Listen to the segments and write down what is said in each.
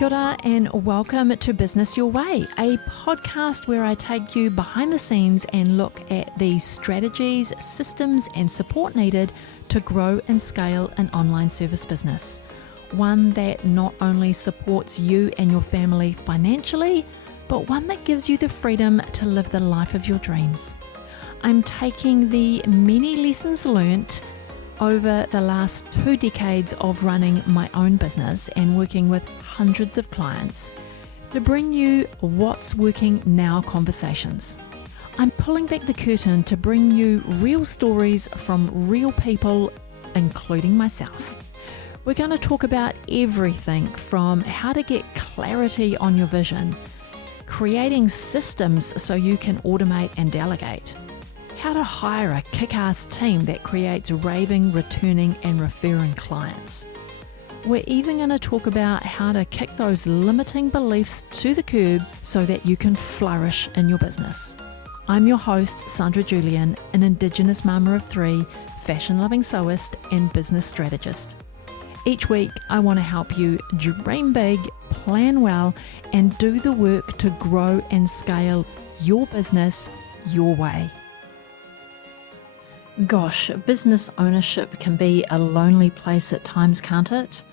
Kia ora and welcome to Business Your Way, a podcast where I take you behind the scenes and look at the strategies, systems and support needed to grow and scale an online service business. One that not only supports you and your family financially, but one that gives you the freedom to live the life of your dreams. I'm taking the many lessons learnt over the last 2 decades of running my own business and working with hundreds of clients to bring you what's working now conversations. I'm pulling back the curtain to bring you real stories from real people, including myself. We're going to talk about everything from how to get clarity on your vision, creating systems so you can automate and delegate, how to hire a kick-ass team that creates raving, returning and referring clients. We're even going to talk about how to kick those limiting beliefs to the curb so that you can flourish in your business. I'm your host, Sandra Julian, an Indigenous mama of 3, fashion-loving sewist and business strategist. Each week, I want to help you dream big, plan well, and do the work to grow and scale your business your way. Gosh, business ownership can be a lonely place at times, can't it?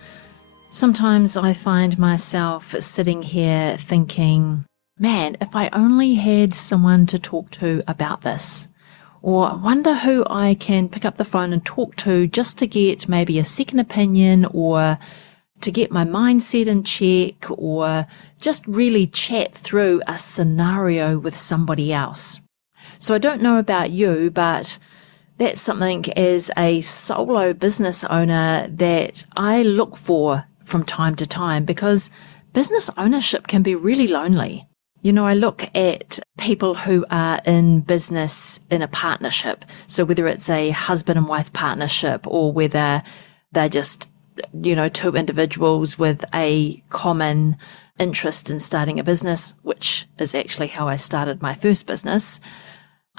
Sometimes I find myself sitting here thinking, man, if I only had someone to talk to about this. Or I wonder who I can pick up the phone and talk to just to get maybe a second opinion or to get my mindset in check or just really chat through a scenario with somebody else. So I don't know about you, but that's something as a solo business owner that I look for from time to time because business ownership can be really lonely. You know, I look at people who are in business in a partnership. So whether it's a husband and wife partnership or whether they're just, two individuals with a common interest in starting a business, which is actually how I started my first business.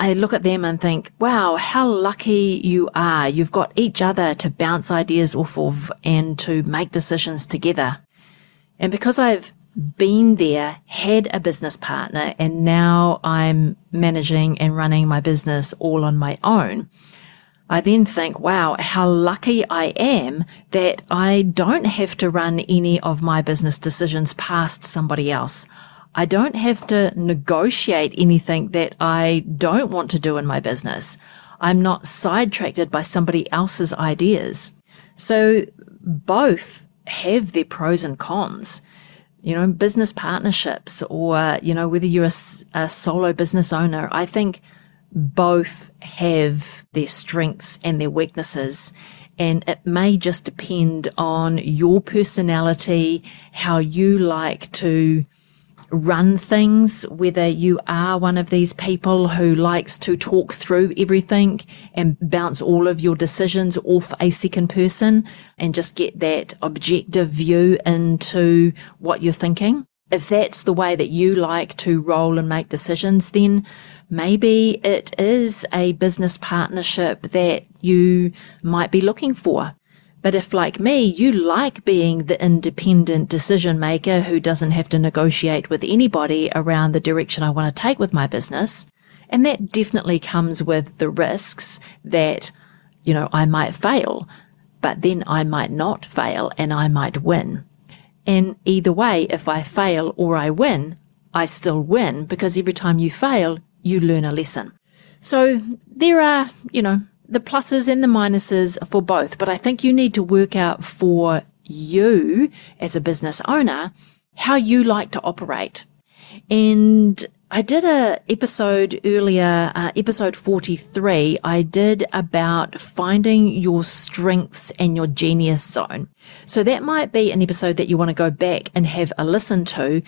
I look at them and think, wow, how lucky you are. You've got each other to bounce ideas off of and to make decisions together. And because I've been there, had a business partner, and now I'm managing and running my business all on my own, I then think, wow, how lucky I am that I don't have to run any of my business decisions past somebody else. I don't have to negotiate anything that I don't want to do in my business. I'm not sidetracked by somebody else's ideas. So both have their pros and cons. Business partnerships or, whether you're a solo business owner, I think both have their strengths and their weaknesses. And it may just depend on your personality, how you like to run things, whether you are one of these people who likes to talk through everything and bounce all of your decisions off a second person and just get that objective view into what you're thinking. If that's the way that you like to roll and make decisions, then maybe it is a business partnership that you might be looking for. But if, like me, you like being the independent decision maker who doesn't have to negotiate with anybody around the direction I want to take with my business, and that definitely comes with the risks that, I might fail, but then I might not fail and I might win. And either way, if I fail or I win, I still win because every time you fail, you learn a lesson. So there are, the pluses and the minuses for both, but I think you need to work out for you as a business owner how you like to operate. And I did a episode earlier, episode 43, I did about finding your strengths and your genius zone. So that might be an episode that you want to go back and have a listen to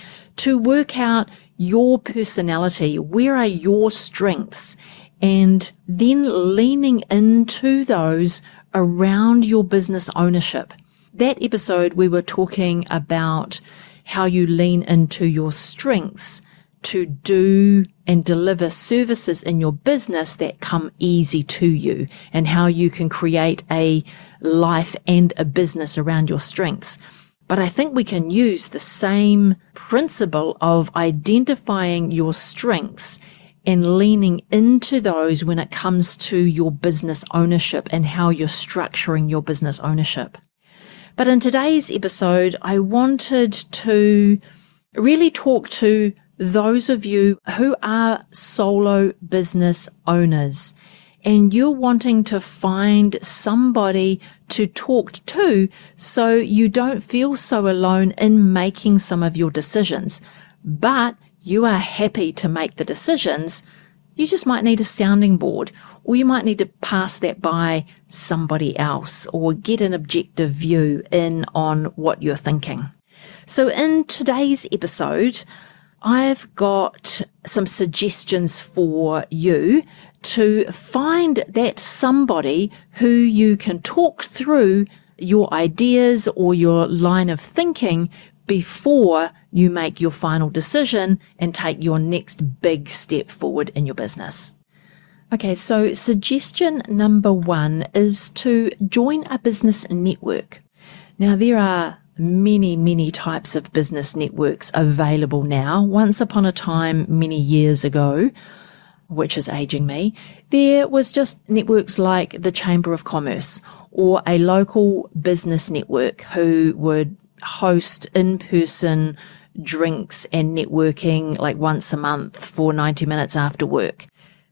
work out your personality. Where are your strengths? And then leaning into those around your business ownership. That episode, we were talking about how you lean into your strengths to do and deliver services in your business that come easy to you, and how you can create a life and a business around your strengths. But I think we can use the same principle of identifying your strengths and leaning into those when it comes to your business ownership and how you're structuring your business ownership. But in today's episode, I wanted to really talk to those of you who are solo business owners and you're wanting to find somebody to talk to so you don't feel so alone in making some of your decisions, but you are happy to make the decisions. You just might need a sounding board, or you might need to pass that by somebody else or get an objective view in on what you're thinking. So in today's episode, I've got some suggestions for you to find that somebody who you can talk through your ideas or your line of thinking before you make your final decision and take your next big step forward in your business. Okay, so suggestion number 1 is to join a business network. Now, there are many types of business networks available now. Once upon a time, many years ago, which is aging me, there was just networks like the Chamber of Commerce or a local business network who would host in-person drinks and networking like once a month for 90 minutes after work.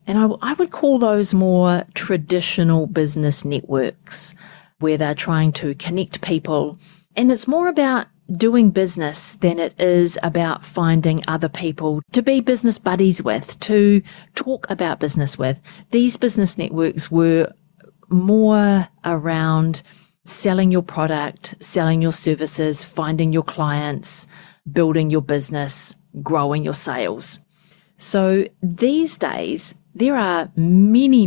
And I would call those more traditional business networks where they're trying to connect people. And it's more about doing business than it is about finding other people to be business buddies with, to talk about business with. These business networks were more around selling your product, selling your services, finding your clients, building your business, growing your sales. So these days, there are many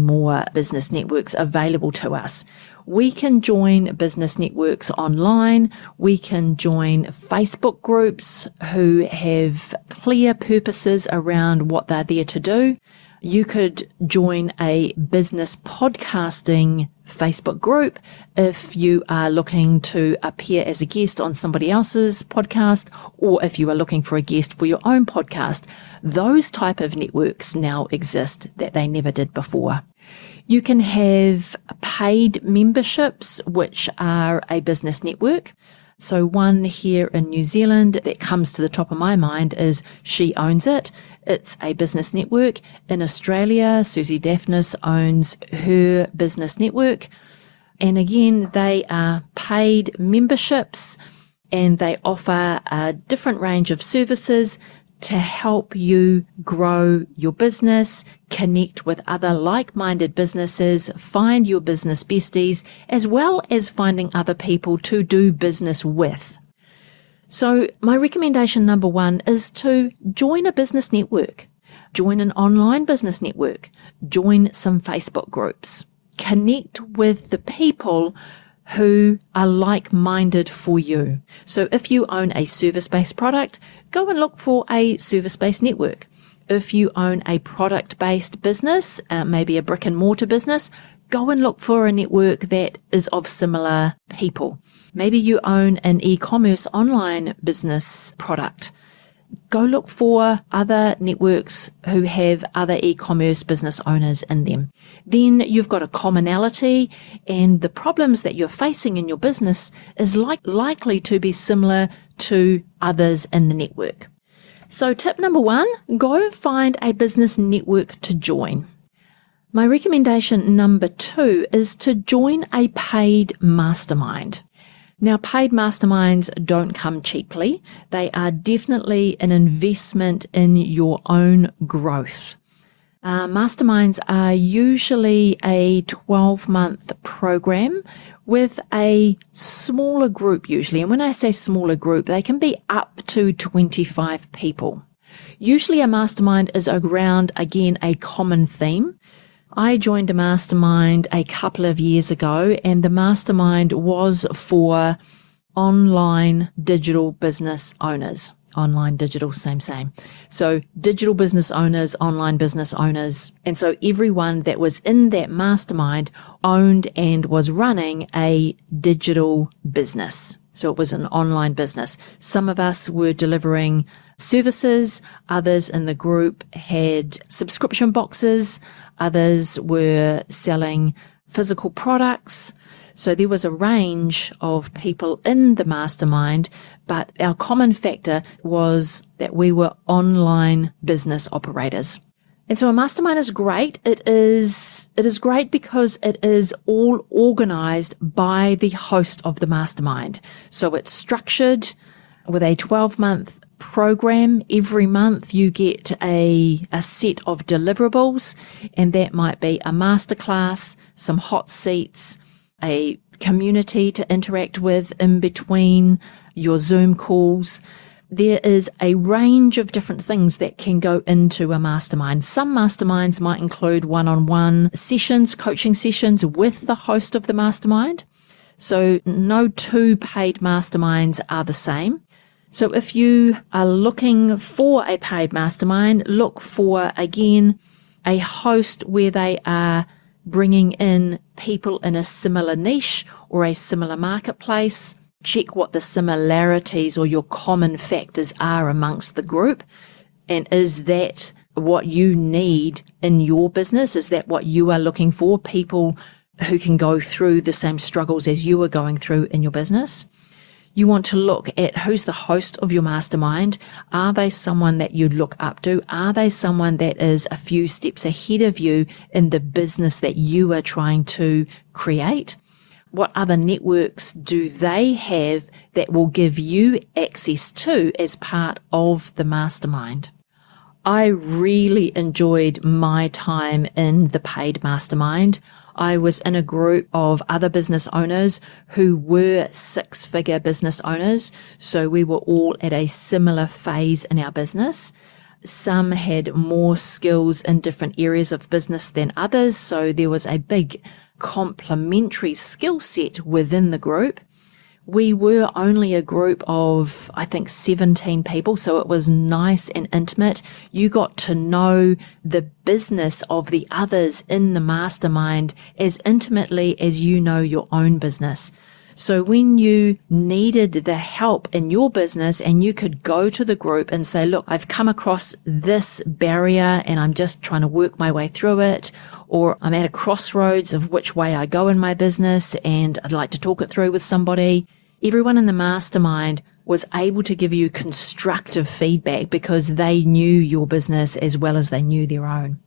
more business networks available to us. We can join business networks online. We can join Facebook groups who have clear purposes around what they're there to do. You could join a business podcasting Facebook group if you are looking to appear as a guest on somebody else's podcast, or if you are looking for a guest for your own podcast. Those type of networks now exist that they never did before. You can have paid memberships, which are a business network. So one here in New Zealand that comes to the top of my mind is She Owns It. It's a business network. In Australia, Susie Daphnis owns her business network. And again, they are paid memberships and they offer a different range of services to help you grow your business, connect with other like-minded businesses, find your business besties, as well as finding other people to do business with. So my recommendation number 1 is to join a business network, join an online business network, join some Facebook groups, connect with the people who are like-minded for you. So if you own a service-based product, go and look for a service-based network. If you own a product-based business, maybe a brick-and-mortar business, go and look for a network that is of similar people. Maybe you own an e-commerce online business product. Go look for other networks who have other e-commerce business owners in them. Then you've got a commonality, and the problems that you're facing in your business is likely to be similar to others in the network. So tip number 1, go find a business network to join. My recommendation number 2 is to join a paid mastermind. Now, paid masterminds don't come cheaply. They are definitely an investment in your own growth. Masterminds are usually a 12-month program with a smaller group usually. And when I say smaller group, they can be up to 25 people. Usually a mastermind is around, again, a common theme. I joined a mastermind a couple of years ago, and the mastermind was for online digital business owners. Online, digital, same. So digital business owners, online business owners. And so everyone that was in that mastermind owned and was running a digital business. So it was an online business. Some of us were delivering services, others in the group had subscription boxes, others were selling physical products. So there was a range of people in the mastermind, but our common factor was that we were online business operators. And so a mastermind is great. It is great because it is all organized by the host of the mastermind. So it's structured with a 12-month program. Every month you get a set of deliverables, and that might be a masterclass, some hot seats, a community to interact with in between your Zoom calls. There is a range of different things that can go into a mastermind. Some masterminds might include one-on-one sessions, coaching sessions with the host of the mastermind. So no two paid masterminds are the same. So if you are looking for a paid mastermind, look for, again, a host where they are bringing in people in a similar niche or a similar marketplace. Check what the similarities or your common factors are amongst the group. And is that what you need in your business? Is that what you are looking for? People who can go through the same struggles as you are going through in your business. You want to look at who's the host of your mastermind. Are they someone that you look up to? Are they someone that is a few steps ahead of you in the business that you are trying to create? What other networks do they have that will give you access to as part of the mastermind? I really enjoyed my time in the paid mastermind. I was in a group of other business owners who were six-figure business owners. So we were all at a similar phase in our business. Some had more skills in different areas of business than others. So there was a big complementary skill set within the group. We were only a group of, I think, 17 people, so it was nice and intimate. You got to know the business of the others in the mastermind as intimately as you know your own business. So when you needed the help in your business and you could go to the group and say, look, I've come across this barrier and I'm just trying to work my way through it, or I'm at a crossroads of which way I go in my business and I'd like to talk it through with somebody. Everyone in the mastermind was able to give you constructive feedback because they knew your business as well as they knew their own.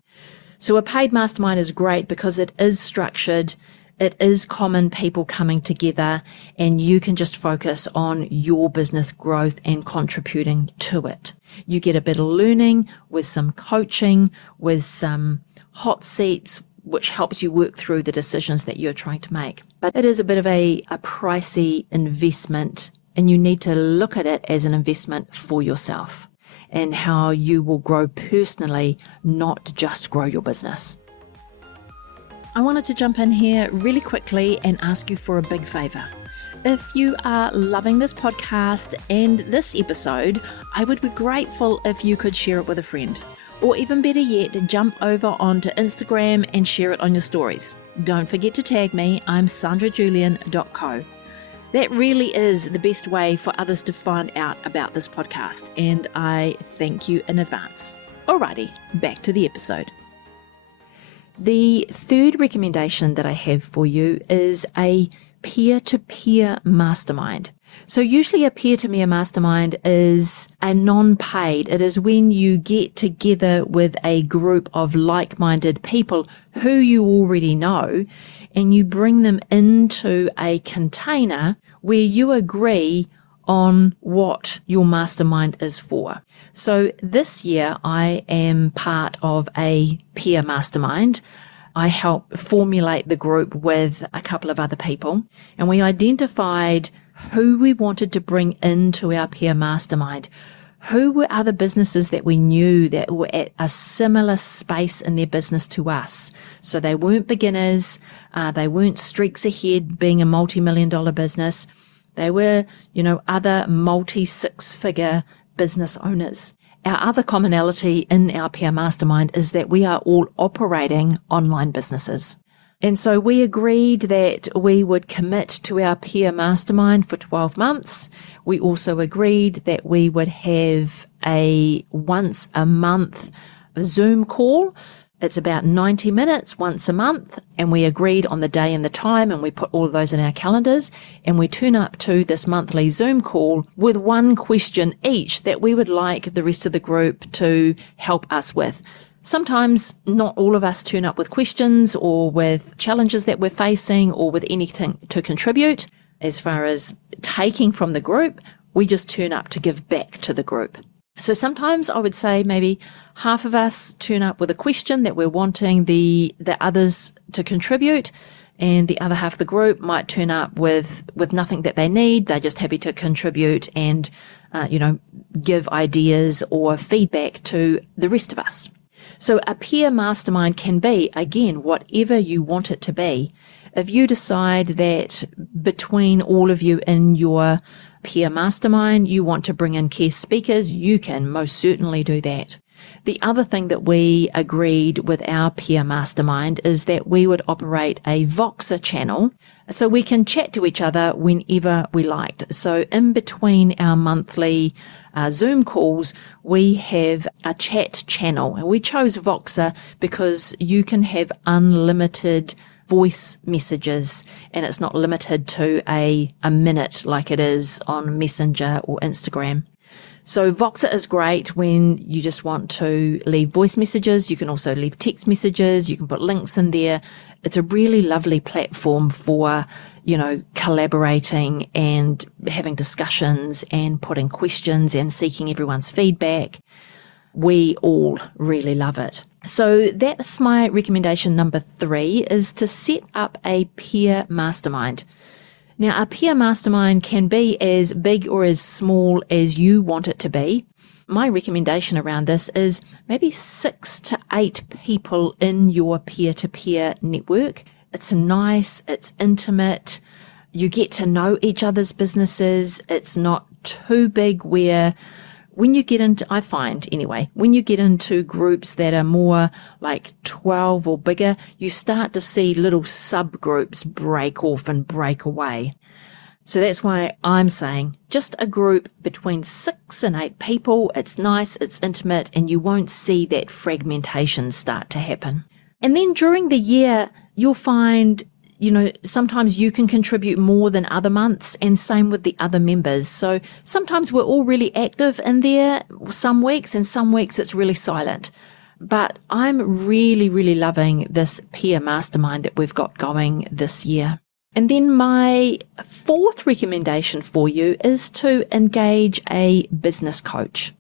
So a paid mastermind is great because it is structured, it is common people coming together, and you can just focus on your business growth and contributing to it. You get a bit of learning with some coaching, with some hot seats, which helps you work through the decisions that you're trying to make. But it is a bit of a pricey investment, and you need to look at it as an investment for yourself and how you will grow personally, not just grow your business. I wanted to jump in here really quickly and ask you for a big favor. If you are loving this podcast and this episode, I would be grateful if you could share it with a friend. Or even better yet, jump over onto Instagram and share it on your stories. Don't forget to tag me, I'm sandrajulian.co. That really is the best way for others to find out about this podcast, and I thank you in advance. Alrighty, back to the episode. The third recommendation that I have for you is a peer-to-peer mastermind. So usually a peer-to-peer mastermind is a non-paid. It is when you get together with a group of like-minded people who you already know, and you bring them into a container where you agree on what your mastermind is for. So this year I am part of a peer mastermind. I help formulate the group with a couple of other people, and we identified who we wanted to bring into our peer mastermind. Who were other businesses that we knew that were at a similar space in their business to us? So they weren't beginners, they weren't streaks ahead being a multi-million-dollar business. They were, other multi-six-figure business owners. Our other commonality in our peer mastermind is that we are all operating online businesses. And so we agreed that we would commit to our peer mastermind for 12 months. We also agreed that we would have a once a month Zoom call. It's about 90 minutes once a month, and we agreed on the day and the time, and we put all of those in our calendars, and we turn up to this monthly Zoom call with one question each that we would like the rest of the group to help us with. Sometimes not all of us turn up with questions or with challenges that we're facing or with anything to contribute. As far as taking from the group, we just turn up to give back to the group. So sometimes I would say maybe half of us turn up with a question that we're wanting the others to contribute, and the other half of the group might turn up with nothing that they need. They're just happy to contribute and, give ideas or feedback to the rest of us. So a peer mastermind can be, again, whatever you want it to be. If you decide that between all of you in your peer mastermind, you want to bring in guest speakers, you can most certainly do that. The other thing that we agreed with our peer mastermind is that we would operate a Voxer channel so we can chat to each other whenever we liked. So in between our monthly Zoom calls, we have a chat channel, and we chose Voxer because you can have unlimited voice messages, and it's not limited to a minute like it is on Messenger or Instagram. So Voxer is great when you just want to leave voice messages. You can also leave text messages. You can put links in there. It's a really lovely platform for, collaborating and having discussions and putting questions and seeking everyone's feedback. We all really love it. So that's my recommendation number 3, is to set up a peer mastermind. Now, a peer mastermind can be as big or as small as you want it to be. My recommendation around this is maybe 6 to 8 people in your peer-to-peer network. It's nice, it's intimate, you get to know each other's businesses. It's not too big where when you get into, I find anyway, when you get into groups that are more like 12 or bigger, you start to see little subgroups break off and break away. So that's why I'm saying just a group between 6 and 8 people. It's nice, it's intimate, and you won't see that fragmentation start to happen. And then during the year, you'll find, sometimes you can contribute more than other months, and same with the other members. So sometimes we're all really active in there some weeks, and some weeks it's really silent. But I'm really, really loving this peer mastermind that we've got going this year. And then my 4th recommendation for you is to engage a business coach,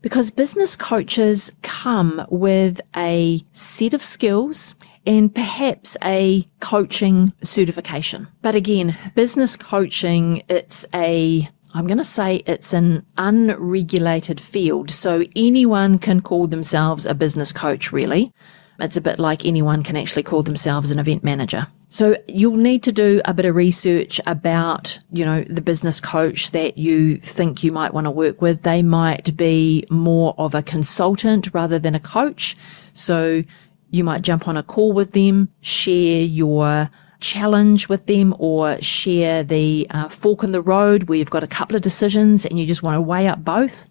because business coaches come with a set of skills and perhaps a coaching certification. But again, business coaching, it's an unregulated field. So anyone can call themselves a business coach, really. It's a bit like anyone can actually call themselves an event manager. So you'll need to do a bit of research about, the business coach that you think you might want to work with. They might be more of a consultant rather than a coach. So you might jump on a call with them, share your challenge with them, or share the fork in the road where you've got a couple of decisions and you just want to weigh up both.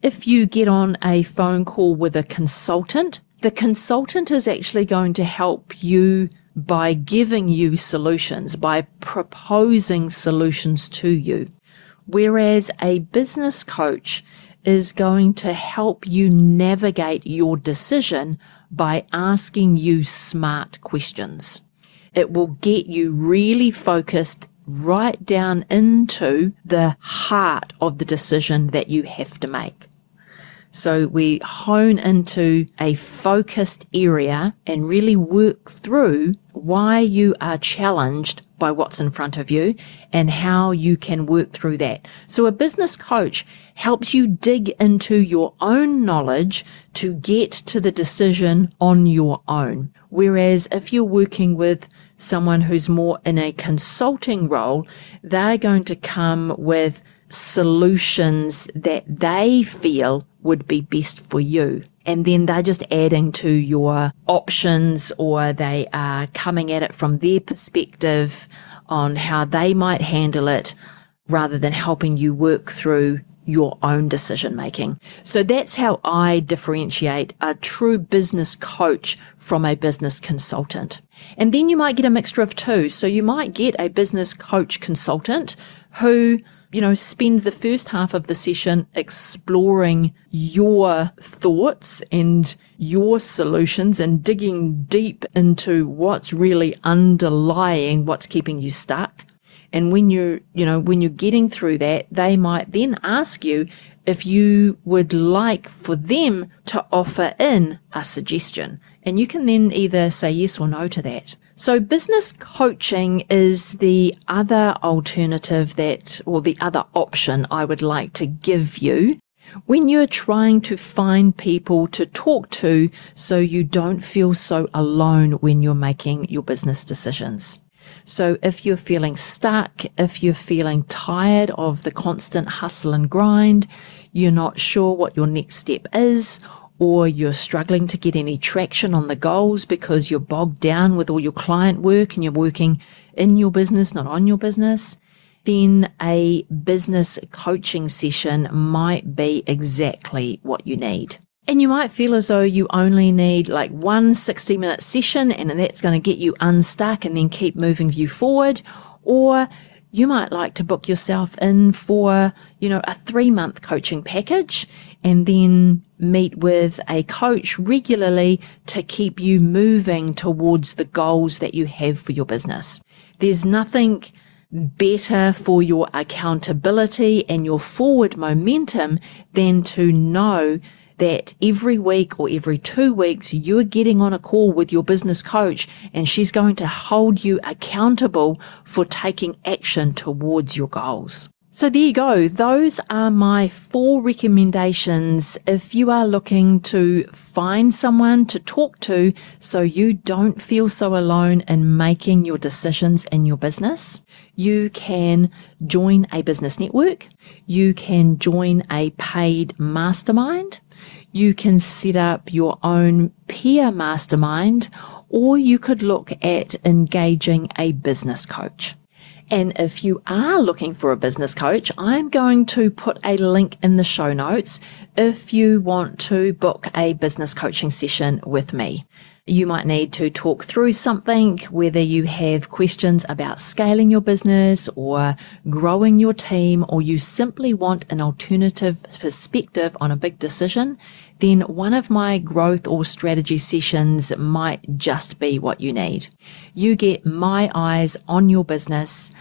If you get on a phone call with a consultant, the consultant is actually going to help you by giving you solutions, by proposing solutions to you. Whereas a business coach is going to help you navigate your decision by asking you smart questions. It will get you really focused right down into the heart of the decision that you have to make. So we hone into a focused area and really work through why you are challenged by what's in front of you and how you can work through that. So a business coach helps you dig into your own knowledge to get to the decision on your own. Whereas if you're working with someone who's more in a consulting role, they're going to come with solutions that they feel would be best for you. and then they're just adding to your options, or they are coming at it from their perspective on how they might handle it rather than helping you work through your own decision making. So that's how I differentiate a true business coach from a business consultant. And then you might get a mixture of two. So you might get a business coach consultant who, spend the first half of the session exploring your thoughts and your solutions and digging deep into what's really underlying what's keeping you stuck. And when you're getting through that, they might then ask you if you would like for them to offer in a suggestion. And you can then either say yes or no to that. So business coaching is the other alternative or the other option I would like to give you when you're trying to find people to talk to so you don't feel so alone when you're making your business decisions. So if you're feeling stuck, if you're feeling tired of the constant hustle and grind, you're not sure what your next step is, or you're struggling to get any traction on the goals because you're bogged down with all your client work and you're working in your business, not on your business, then a business coaching session might be exactly what you need. And you might feel as though you only need like one 60-minute session and that's going to get you unstuck and then keep moving you forward. Or you might like to book yourself in for, a 3-month coaching package and then meet with a coach regularly to keep you moving towards the goals that you have for your business. There's nothing better for your accountability and your forward momentum than to know that every week or every 2 weeks you're getting on a call with your business coach and she's going to hold you accountable for taking action towards your goals. So there you go. Those are my 4 recommendations if you are looking to find someone to talk to so you don't feel so alone in making your decisions in your business. You can join a business network. You can join a paid mastermind. You can set up your own peer mastermind, or you could look at engaging a business coach. And if you are looking for a business coach, I'm going to put a link in the show notes if you want to book a business coaching session with me. You might need to talk through something, whether you have questions about scaling your business or growing your team, or you simply want an alternative perspective on a big decision, then one of my growth or strategy sessions might just be what you need. You get my eyes on your business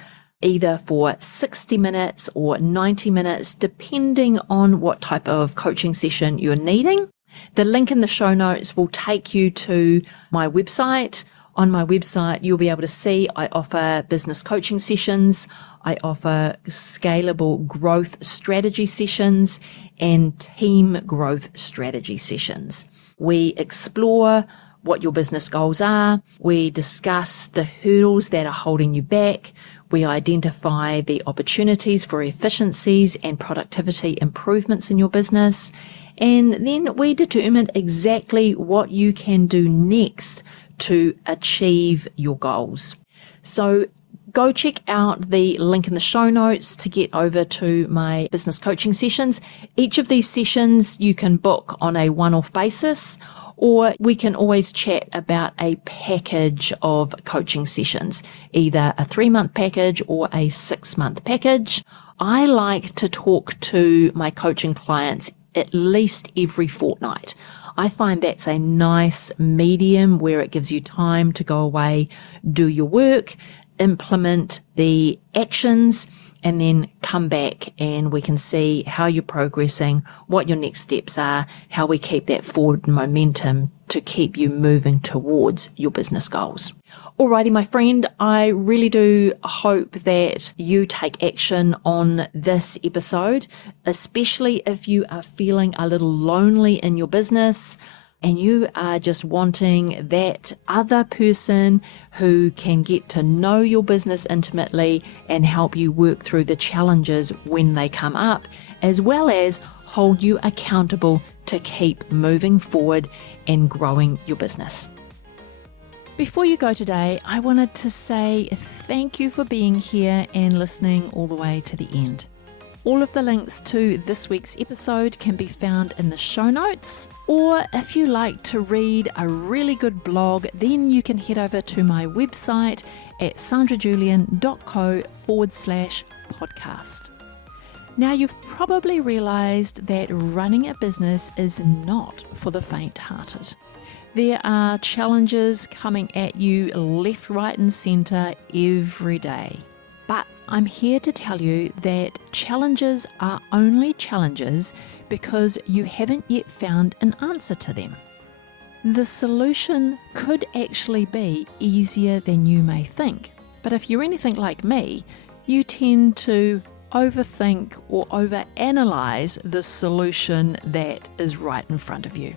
either for 60 minutes or 90 minutes, depending on what type of coaching session you're needing. The link in the show notes will take you to my website. On my website, you'll be able to see I offer business coaching sessions, I offer scalable growth strategy sessions, and team growth strategy sessions. We explore what your business goals are. We discuss the hurdles that are holding you back. We identify the opportunities for efficiencies and productivity improvements in your business. And then we determine exactly what you can do next to achieve your goals. So go check out the link in the show notes to get over to my business coaching sessions. Each of these sessions you can book on a one-off basis, or we can always chat about a package of coaching sessions, either a 3-month package or a 6-month package. I like to talk to my coaching clients at least every fortnight. I find that's a nice medium where it gives you time to go away, do your work, implement the actions, and then come back and we can see how you're progressing, what your next steps are, how we keep that forward momentum to keep you moving towards your business goals. Alrighty, my friend, I really do hope that you take action on this episode, especially if you are feeling a little lonely in your business and you are just wanting that other person who can get to know your business intimately and help you work through the challenges when they come up, as well as hold you accountable to keep moving forward and growing your business. Before you go today, I wanted to say thank you for being here and listening all the way to the end. All of the links to this week's episode can be found in the show notes, or if you like to read a really good blog, then you can head over to my website at sandrajulian.co/podcast. Now, you've probably realized that running a business is not for the faint-hearted. There are challenges coming at you left, right, and center every day. But I'm here to tell you that challenges are only challenges because you haven't yet found an answer to them. The solution could actually be easier than you may think. But if you're anything like me, you tend to overthink or overanalyze the solution that is right in front of you.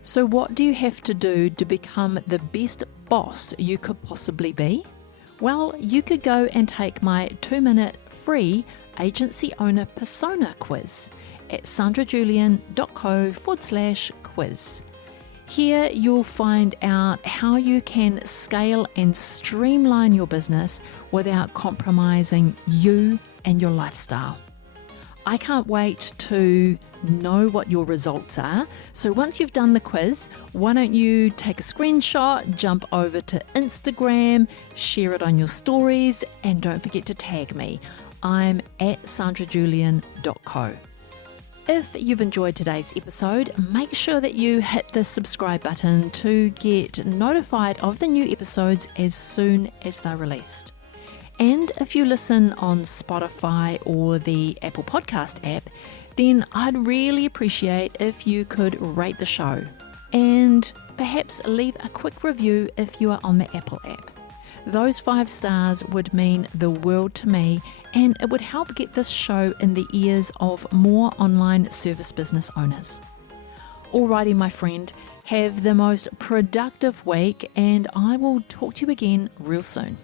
So what do you have to do to become the best boss you could possibly be? Well, you could go and take my 2-minute free agency owner persona quiz at sandrajulian.co/quiz. Here you'll find out how you can scale and streamline your business without compromising you and your lifestyle. I can't wait to know what your results are. So once you've done the quiz, why don't you take a screenshot, jump over to Instagram, share it on your stories, and don't forget to tag me. I'm at sandrajulian.co. If you've enjoyed today's episode, make sure that you hit the subscribe button to get notified of the new episodes as soon as they're released. And if you listen on Spotify or the Apple Podcast app, then I'd really appreciate if you could rate the show and perhaps leave a quick review if you are on the Apple app. Those 5 stars would mean the world to me, and it would help get this show in the ears of more online service business owners. Alrighty, my friend, have the most productive week, and I will talk to you again real soon.